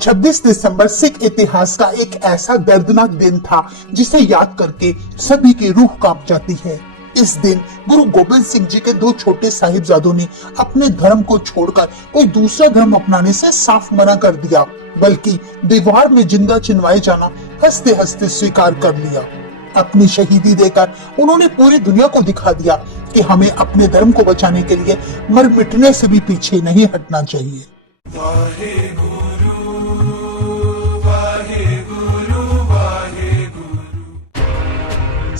26 दिसंबर सिख इतिहास का एक ऐसा दर्दनाक दिन था जिसे याद करके सभी की रूह कांप जाती है। इस दिन गुरु गोबिंद सिंह जी के दो छोटे साहिबजादों ने अपने धर्म को छोड़कर कोई दूसरा धर्म अपनाने से साफ मना कर दिया, बल्कि दीवार में जिंदा चिनवाए जाना हंसते हंसते स्वीकार कर लिया। अपनी शहीदी देकर उन्होंने पूरी दुनिया को दिखा दिया कि हमें अपने धर्म को बचाने के लिए मर मिटने से भी पीछे नहीं हटना चाहिए।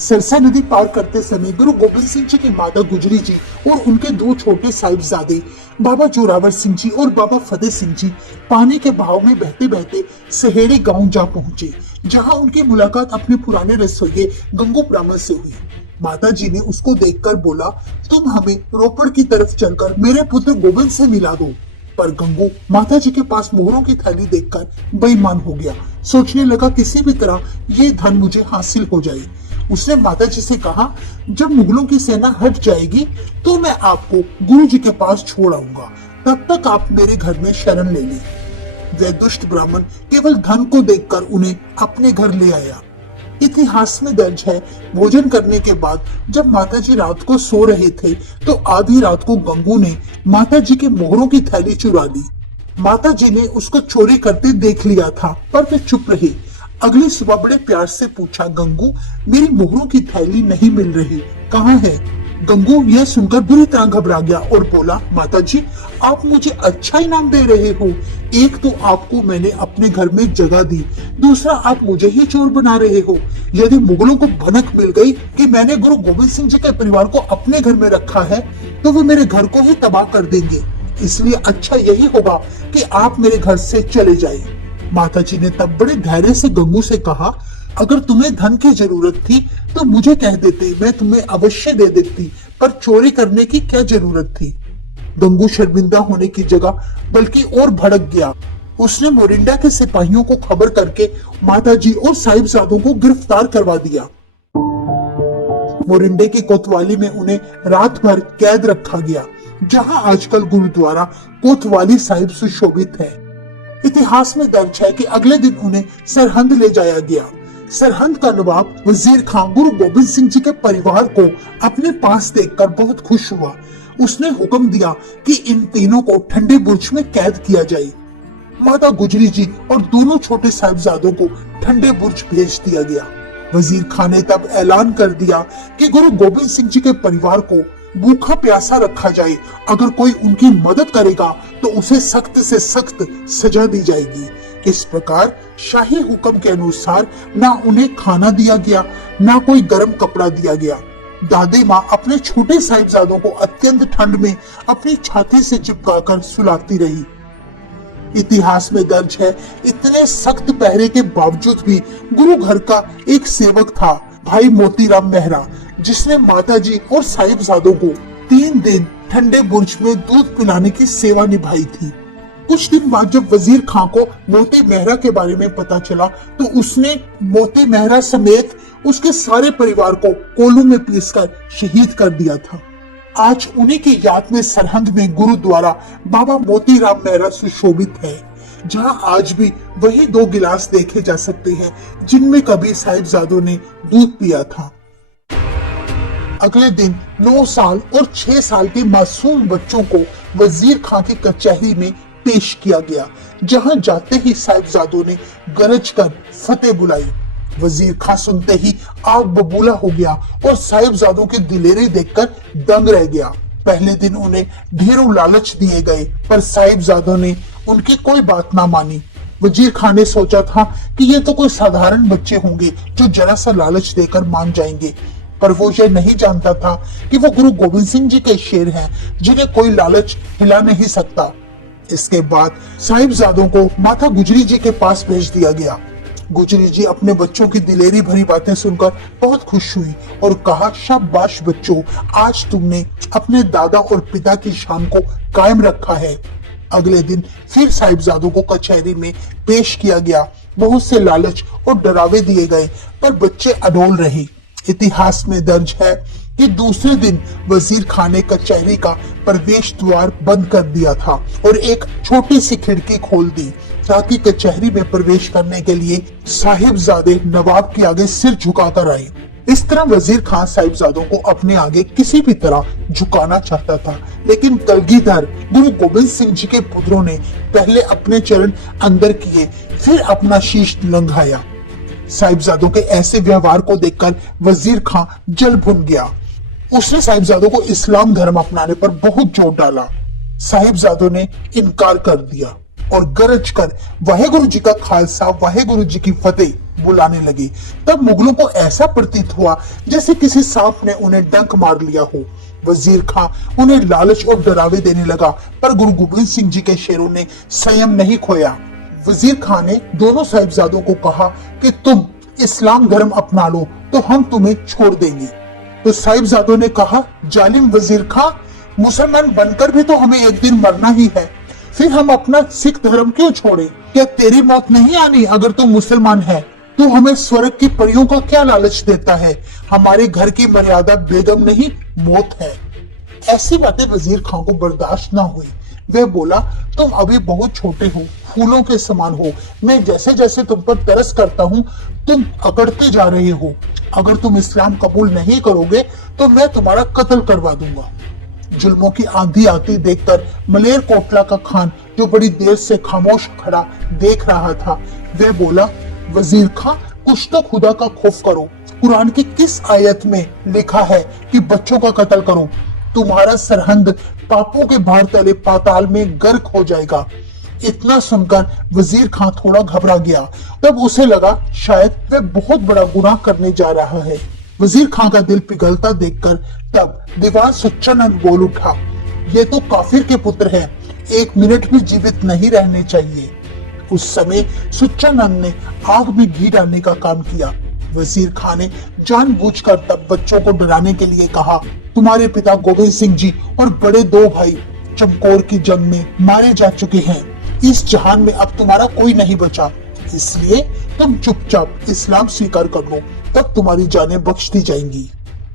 सरसा नदी पार करते समय गुरु गोबिंद सिंह जी की माता गुजरी जी और उनके दो छोटे साहिबजादे बाबा जोरावर सिंह जी और बाबा फतेह सिंह जी पानी के बहाव में बहते बहते सहेड़ी गांव जा पहुंचे, जहां उनकी मुलाकात अपने पुराने रसोइये गंगू ब्राह्मण से हुई। माता जी ने उसको देखकर बोला, तुम हमें रोपड़ की तरफ चलकर मेरे पुत्र गोबिंद से मिला दो। पर गंगू माता जी के पास मोहरों की थैली देखकर बेईमान हो गया। सोचने लगा किसी भी तरह ये धन मुझे हासिल हो जाए। उसने माता जी से कहा, जब मुगलों की सेना हट जाएगी तो मैं आपको गुरु जी के पास छोड़ आऊंगा, तब तक आप मेरे घर में शरण ले लें। वह दुष्ट ब्राह्मण केवल धन को देखकर उन्हें अपने घर ले आया। इतिहास में दर्ज है, भोजन करने के बाद जब माता जी रात को सो रहे थे तो आधी रात को गंगू ने माता जी के मोहरों की थैली चुरा ली। माता जी ने उसको चोरी करते देख लिया था, पर वे चुप रही। अगली सुबह बड़े प्यार से पूछा, गंगू मेरी मोहरों की थैली नहीं मिल रही, कहाँ है? गंगू यह सुनकर बुरी तरह घबरा गया और बोला, माता जी आप मुझे अच्छा इनाम दे रहे हो। एक तो आपको मैंने अपने घर में जगह दी, दूसरा आप मुझे ही चोर बना रहे हो। यदि मुगलों को भनक मिल गई कि मैंने गुरु गोबिंद सिंह जी के परिवार को अपने घर में रखा है तो वो मेरे घर को ही तबाह कर देंगे। इसलिए अच्छा यही होगा कि आप मेरे घर से चले जाए। माता जी ने तब बड़े धैर्य से गंगू से कहा, अगर तुम्हें धन की जरूरत थी तो मुझे कह देते, मैं तुम्हें अवश्य दे देती, पर चोरी करने की क्या जरूरत थी? गंगू शर्मिंदा होने की जगह बल्कि और भड़क गया। उसने मोरिंडा के सिपाहियों को खबर करके माता जी और साहिबजादों को गिरफ्तार करवा दिया। मोरिंडे की कोतवाली में उन्हें रात भर कैद रखा गया, जहां आजकल गुरुद्वारा कोतवाली साहिब सुशोभित है। इतिहास में दर्ज है कि अगले दिन उन्हें सरहंद ले जाया गया। सरहंद का नवाब वजीर खान गुरु गोबिंद सिंह जी के परिवार को अपने पास देखकर बहुत खुश हुआ। उसने हुक्म दिया कि इन तीनों को ठंडे बुर्ज में कैद किया जाए। माता गुजरी जी और दोनों छोटे साहिबजादों को ठंडे बुर्ज भेज दिया गया। वजीर खान ने तब ऐलान कर दिया कि गुरु गोबिंद सिंह जी के परिवार को भूखा प्यासा रखा जाए। अगर कोई उनकी मदद करेगा तो उसे सख्त से सख्त सजा दी जाएगी। इस प्रकार शाही हुक्म के अनुसार ना उन्हें खाना दिया गया, ना कोई गर्म कपड़ा दिया गया। दादी माँ अपने छोटे साहिबजादों को अत्यंत ठंड में अपनी छाती से चिपकाकर सुलाती रही। इतिहास में दर्ज है, इतने सख्त पहरे के बावजूद भी गुरु घर का एक सेवक था, भाई मोतीराम मेहरा, जिसने माता जी और साहिबजादों को 3 दिन ठंडे बुर्ज में दूध पिलाने की सेवा निभाई थी। कुछ दिन बाद जब वजीर खां को मोती मेहरा के बारे में पता चला तो उसने मोती मेहरा समेत उसके सारे परिवार को कोलू में पीसकर शहीद कर दिया था। आज उन्हीं की याद में सरहंद में गुरुद्वारा बाबा मोतीराम मेहरा सुशोभित है, जहां आज भी वही 2 गिलास देखे जा सकते हैं जिनमें कभी साहिबजादों ने दूध पिया था। अगले दिन 9 साल और 6 साल के मासूम बच्चों को वजीर खां की कचहरी में पेश किया गया, जहां जाते ही साहिबजादों ने गरज कर फतेह बुलाई। वजीर खां सुनते ही आग बबूला हो गया और साहिबजादों की दिलेरी देखकर दंग रह गया। पहले दिन उन्हें ढेरों लालच दिए गए, पर साहिबजादों ने उनकी कोई बात ना मानी। वजीर खान ने सोचा था कि ये तो कोई साधारण बच्चे होंगे जो जरा सा लालच देकर मान जाएंगे, पर वो ये नहीं जानता था कि वो गुरु गोबिंद सिंह जी के शेर हैं, जिन्हें कोई लालच हिला नहीं सकता। इसके बाद साहिबजादों को माता गुजरी जी के पास भेज दिया गया। गुजरी जी अपने बच्चों की दिलेरी भरी बातें सुनकर बहुत खुश हुई और कहा, शाबाश बच्चों, आज तुमने अपने दादा और पिता की शान को कायम रखा है। अगले दिन फिर साहिबजादों को कचहरी में पेश किया गया। बहुत से लालच और डरावे दिए गए, पर बच्चे अडोल रहे। इतिहास में दर्ज है कि दूसरे दिन वजीर खान ने कचहरी का प्रवेश द्वार बंद कर दिया था और एक छोटी सी खिड़की खोल दी ताकि कचहरी में प्रवेश करने के लिए साहिबजादे नवाब के आगे सिर झुकाकर आए। इस तरह वजीर खान साहिबजादों को अपने आगे किसी भी तरह झुकाना चाहता था, लेकिन कलगीधर गुरु गोबिंद सिंह जी के पुत्रों ने पहले अपने चरण अंदर किए, फिर अपना शीश लंघाया। साहिबजादों के ऐसे व्यवहार को देखकर वजीर खान जल भुन गया। उसने साहिबजादों को इस्लाम धर्म अपनाने पर बहुत जोर डाला। साहिबजादों ने इनकार कर दिया और गरज कर वाहेगुरु जी का खालसा वाहेगुरु जी की फतेह बुलाने लगे। तब मुगलों को ऐसा प्रतीत हुआ जैसे किसी सांप ने उन्हें डंक मार लिया हो। वजीर खान उन्हें लालच और डरावे देने लगा, पर गुरु गोबिंद सिंह जी के शेरों ने संयम नहीं खोया। वजीर खान ने दोनों साहिबजादों को कहा कि तुम इस्लाम धर्म अपना लो तो हम तुम्हें छोड़ देंगे। तो साहिबजादों ने कहा, जालिम वजीर खान, मुसलमान बनकर भी तो हमें एक दिन मरना ही है, फिर हम अपना सिख धर्म क्यों छोड़े? क्या तेरी मौत नहीं आनी अगर तू मुसलमान है? तू हमें स्वर्ग की परियों का क्या लालच देता है? हमारे घर की मर्यादा बेगम नहीं मौत है। ऐसी बातें वजीर खान को बर्दाश्त ना हुई। वह बोला, तुम अभी बहुत छोटे हो, फूलों के समान हो। मैं जैसे जैसे तुम पर तरस करता हूँ तुम अकड़ते जा रहे हो। अगर तुम इस्लाम कबूल नहीं करोगे तो मैं तुम्हारा कत्ल करवा दूंगा। जुल्मों की आंधी आती देखकर मलेर कोटला का खान, जो बड़ी देर से खामोश खड़ा देख रहा था, वह बोला, वजीर खान, कुछ तो खुदा का खौफ करो। कुरान की किस आयत में लिखा है कि बच्चों का कत्ल करो? तुम्हारा सरहंद पापों के भार तले पाताल में गर्क हो जाएगा। इतना सुनकर वजीर खान थोड़ा घबरा गया। तब उसे लगा शायद वह बहुत बड़ा गुनाह करने जा रहा है। वजीर खान का दिल पिघलता देखकर तब दीवान सुच्चानंद बोल उठा, ये तो काफिर के पुत्र है, एक मिनट भी जीवित नहीं रहने चाहिए। उस समय सुच्चानंद ने आग में घी डालने का काम किया। वजीर खान ने जानबूझकर तब बच्चों को डराने के लिए कहा, तुम्हारे पिता गोविंद सिंह जी और बड़े दो भाई चमकौर की जंग में मारे जा चुके हैं। इस जहान में अब तुम्हारा कोई नहीं बचा, इसलिए तुम चुपचाप इस्लाम स्वीकार कर लो, तब तुम्हारी जानें बख्श दी जाएंगी।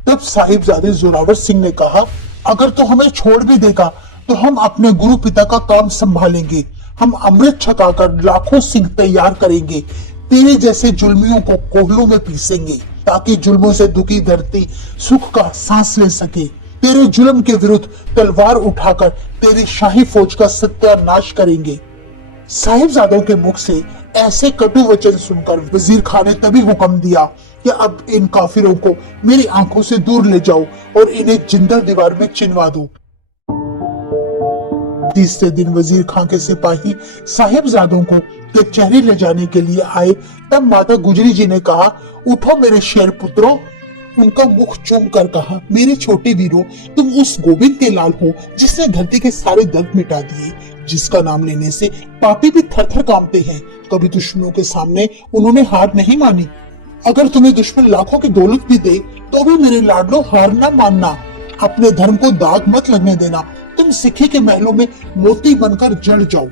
तब साहिबजादे जोरावर सिंह ने कहा, अगर तो हमें छोड़ भी देगा तो हम अपने गुरु पिता का काम संभालेंगे। हम अमृत छकाकर लाखों सिंह तैयार करेंगे, तेरे जैसे जुल्मियों को कोहलों में पीसेंगे ताकि जुल्मों से दुखी धरती सुख का सांस ले सके। तेरे जुल्म के विरुद्ध तलवार उठाकर तेरी शाही फौज का सत्यानाश करेंगे। साहिबजादों के मुख से ऐसे कटु वचन सुनकर वजीर खान ने तभी हुक्म दिया कि अब इन काफिरों को मेरी आंखों से दूर ले जाओ और इन्हें जिंदा दीवार में चिनवा दो। तीसरे दिन वजीर खान के सिपाही साहिबजादों को कचहरी ले जाने के लिए आए। तब माता गुजरी जी ने कहा, उठो मेरे शेर पुत्रों। उनका मुख चूम कर कहा, मेरे छोटे वीरों, तुम उस गोविंद के लाल हो जिसने धरती के सारे दर्द मिटा दिए, जिसका नाम लेने से पापी भी थर थर कांपते हैं। कभी दुश्मनों के सामने उन्होंने हार नहीं मानी। अगर तुम्हें दुश्मन लाखों की दौलत भी दे तो भी मेरे लाडलो हार न मानना। अपने धर्म को दाग मत लगने देना। तुम सिखी के महलों में मोती बनकर जड़ जाओ।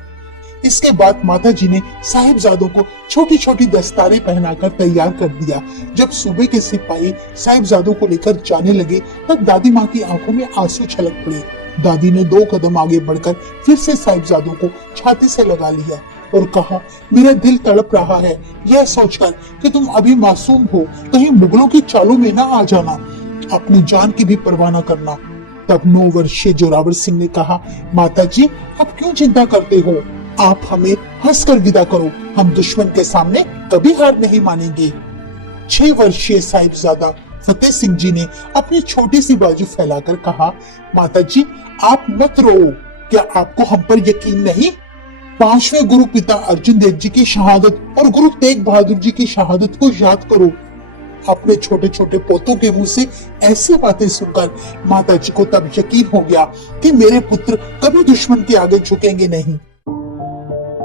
इसके बाद माता जी ने साहिबजादों को छोटी छोटी दस्तारें पहनाकर तैयार कर दिया। जब सूबे के सिपाही साहिबजादों को लेकर जाने लगे तब दादी माँ की आंखों में आंसू छलक पड़े। दादी ने 2 कदम आगे बढ़कर फिर से साहिबजादों को छाती से लगा लिया और कहा, मेरा दिल तड़प रहा है यह सोचकर कि तुम अभी मासूम हो, कहीं मुगलों की चालों में ना आ जाना। अपनी जान की भी परवाह न करना। तब 9 वर्षीय जोरावर सिंह ने कहा, माता जी आप क्यों चिंता करते हो? आप हमें हंसकर विदा करो, हम दुश्मन के सामने कभी हार नहीं मानेंगे। 6 वर्षीय साहिबजादा फतेह सिंह जी ने अपनी छोटी सी बाजू फैलाकर कहा, माता जी आप मत रो, क्या आपको हम पर यकीन नहीं? 5वें गुरु पिता अर्जुन देव जी की शहादत और गुरु तेग बहादुर जी की शहादत को याद करो। अपने छोटे छोटे पोतों के मुंह से ऐसी बातें सुनकर माता जी को तब यकीन हो गया कि मेरे पुत्र कभी दुश्मन के आगे झुकेंगे नहीं।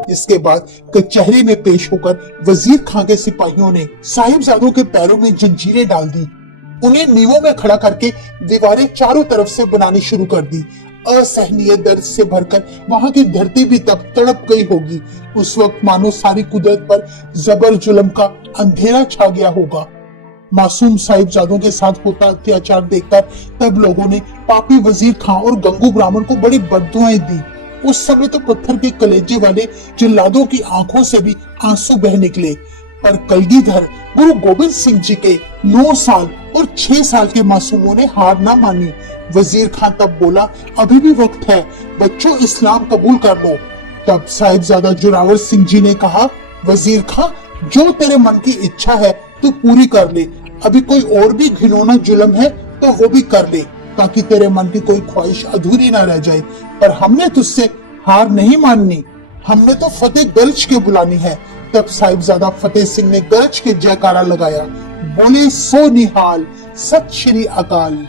इसके बाद कचहरी में पेश होकर वजीर खान के सिपाहियों ने साहिबजादों के पैरों में जंजीरें डाल दी। उन्हें नींवों में खड़ा करके दीवारें चारों तरफ से बनानी शुरू कर दी। असहनीय दर्द से भरकर वहां की धरती भी तब तड़प गई होगी। उस वक्त मानो सारी कुदरत पर जबर जुल्म का अंधेरा छा गया होगा। मासूम साहिबजादों के साथ होता अत्याचार देखकर तब लोगों ने पापी वजीर खां और गंगू ब्राह्मण को बड़ी बद्दुआएं दी। उस समय तो पत्थर के कलेजे वाले जल्लादों की आंखों से भी आंसू बह निकले। पर कलगीधर गुरु गोबिंद सिंह जी के 9 साल और 6 साल के मासूमों ने हार ना मानी। वजीर खां तब बोला, अभी भी वक्त है, बच्चों इस्लाम कबूल कर लो। तब साहिबजादा जोरावर सिंह जी ने कहा, वजीर खां, जो तेरे मन की इच्छा है तू पूरी कर ले। अभी कोई और भी घिनौना जुल्म है तो वो भी कर ले, ताकि तेरे मन की कोई ख्वाहिश अधूरी ना रह जाए। पर हमने तुझसे हार नहीं माननी, हमने तो फतेह गरज के बुलानी है। तब साहिबजादा फतेह सिंह ने गरज के जयकारा लगाया, बोले, सो निहाल, सत श्री अकाल।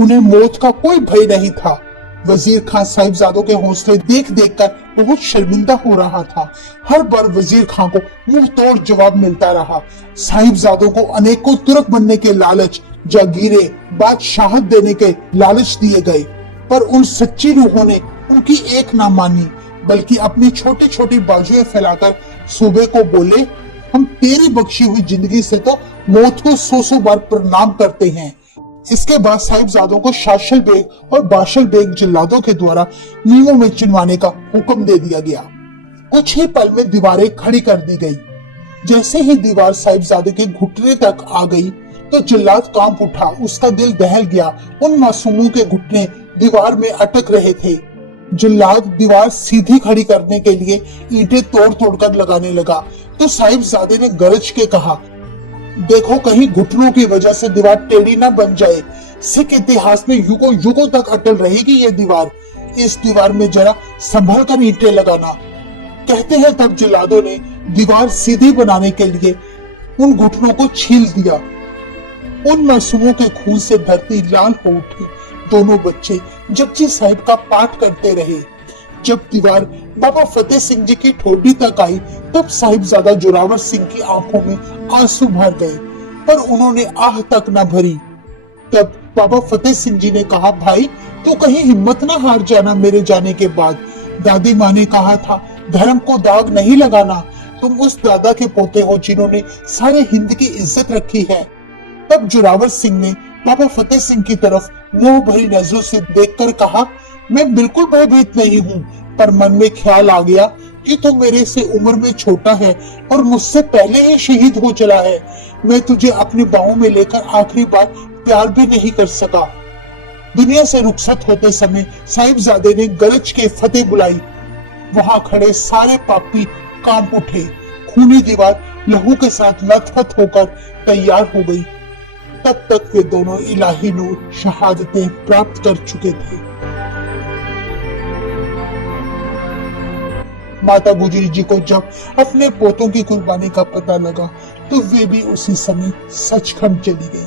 उन्हें मौत का कोई भय नहीं था। वजीर खां साहिबजादों के हौसले देख देख कर बहुत शर्मिंदा हो रहा था। हर बार वजीर खां को मुंह तोड़ जवाब मिलता रहा। साहिबजादों को अनेकों तुर्क बनने के लालच, जागीरें, बादशाहत देने के लालच दिए गए, पर उन सच्ची रूहों ने उनकी एक ना मानी, बल्कि अपनी छोटी छोटी बाजुएं फैलाकर सूबे को बोले, हम तेरी बख्शी हुई जिंदगी से तो मौत को 100 बार प्रणाम करते हैं। इसके बाद साहिबजादों को शाशल बेग और बाशल बेग जल्लादों के द्वारा नीमों में चिनवाने का हुक्म दे दिया गया। कुछ ही पल में दीवारें खड़ी कर दी गई। जैसे ही दीवार साहिबजादे के घुटने तक आ गई तो जल्लाद कांप उठा, उसका दिल दहल गया। उन मासूमों के घुटने दीवार में अटक रहे थे। जल्लाद दीवार सीधी खड़ी करने के लिए ईंटें तोड़ तोड़कर लगाने लगा तो साहिबजादे ने गरज के कहा, देखो कहीं घुटनों की वजह से दीवार टेढ़ी ना बन जाए। सिख इतिहास में युगों युगों तक अटल रहेगी ये दीवार। इस दीवार में जरा संभल कर ईंटें लगाना। कहते हैं तब जल्लादों ने दीवार सीधी बनाने के लिए उन घुटनों को छील दिया। उन मासूमों के खून से धरती लाल हो उठी। दोनों बच्चे जपजी साहिब का पाठ करते रहे। जब दीवार बाबा फतेह सिंह जी की ठोडी तक आई तब साहिबजादा जोरावर सिंह की आंखों में आंसू भर गए, पर उन्होंने आह तक न भरी। तब बाबा फतेह सिंह जी ने कहा, भाई तू कहीं हिम्मत ना हार जाना मेरे जाने के बाद। दादी माँ ने कहा था, धर्म को दाग नहीं लगाना। तुम उस दादा के पोते हो जिन्होंने सारे हिंद की इज्जत रखी है। तब जोरावर सिंह ने बाबा फतेह सिंह की तरफ मोह भरी नजरों से देखकर कहा, मैं बिल्कुल भयभीत नहीं हूँ, पर मन में ख्याल आ गया कि तू मेरे से उम्र में छोटा है और मुझसे पहले ही शहीद हो चला है। मैं तुझे अपनी बाहों में लेकर आखिरी बार प्यार भी नहीं कर सका। दुनिया से रुखसत होते समय साहिबजादे ने गरज के फतेह बुलाई। वहां खड़े सारे पापी कांप उठे। खूनी दीवार लहू के साथ लथपथ होकर तैयार हो गई। तब तक वे दोनों इलाही नूर शहादतें प्राप्त कर चुके थे। माता गुजरी जी को जब अपने पोतों की कुर्बानी का पता लगा तो वे भी उसी समय सचखंड चली गई।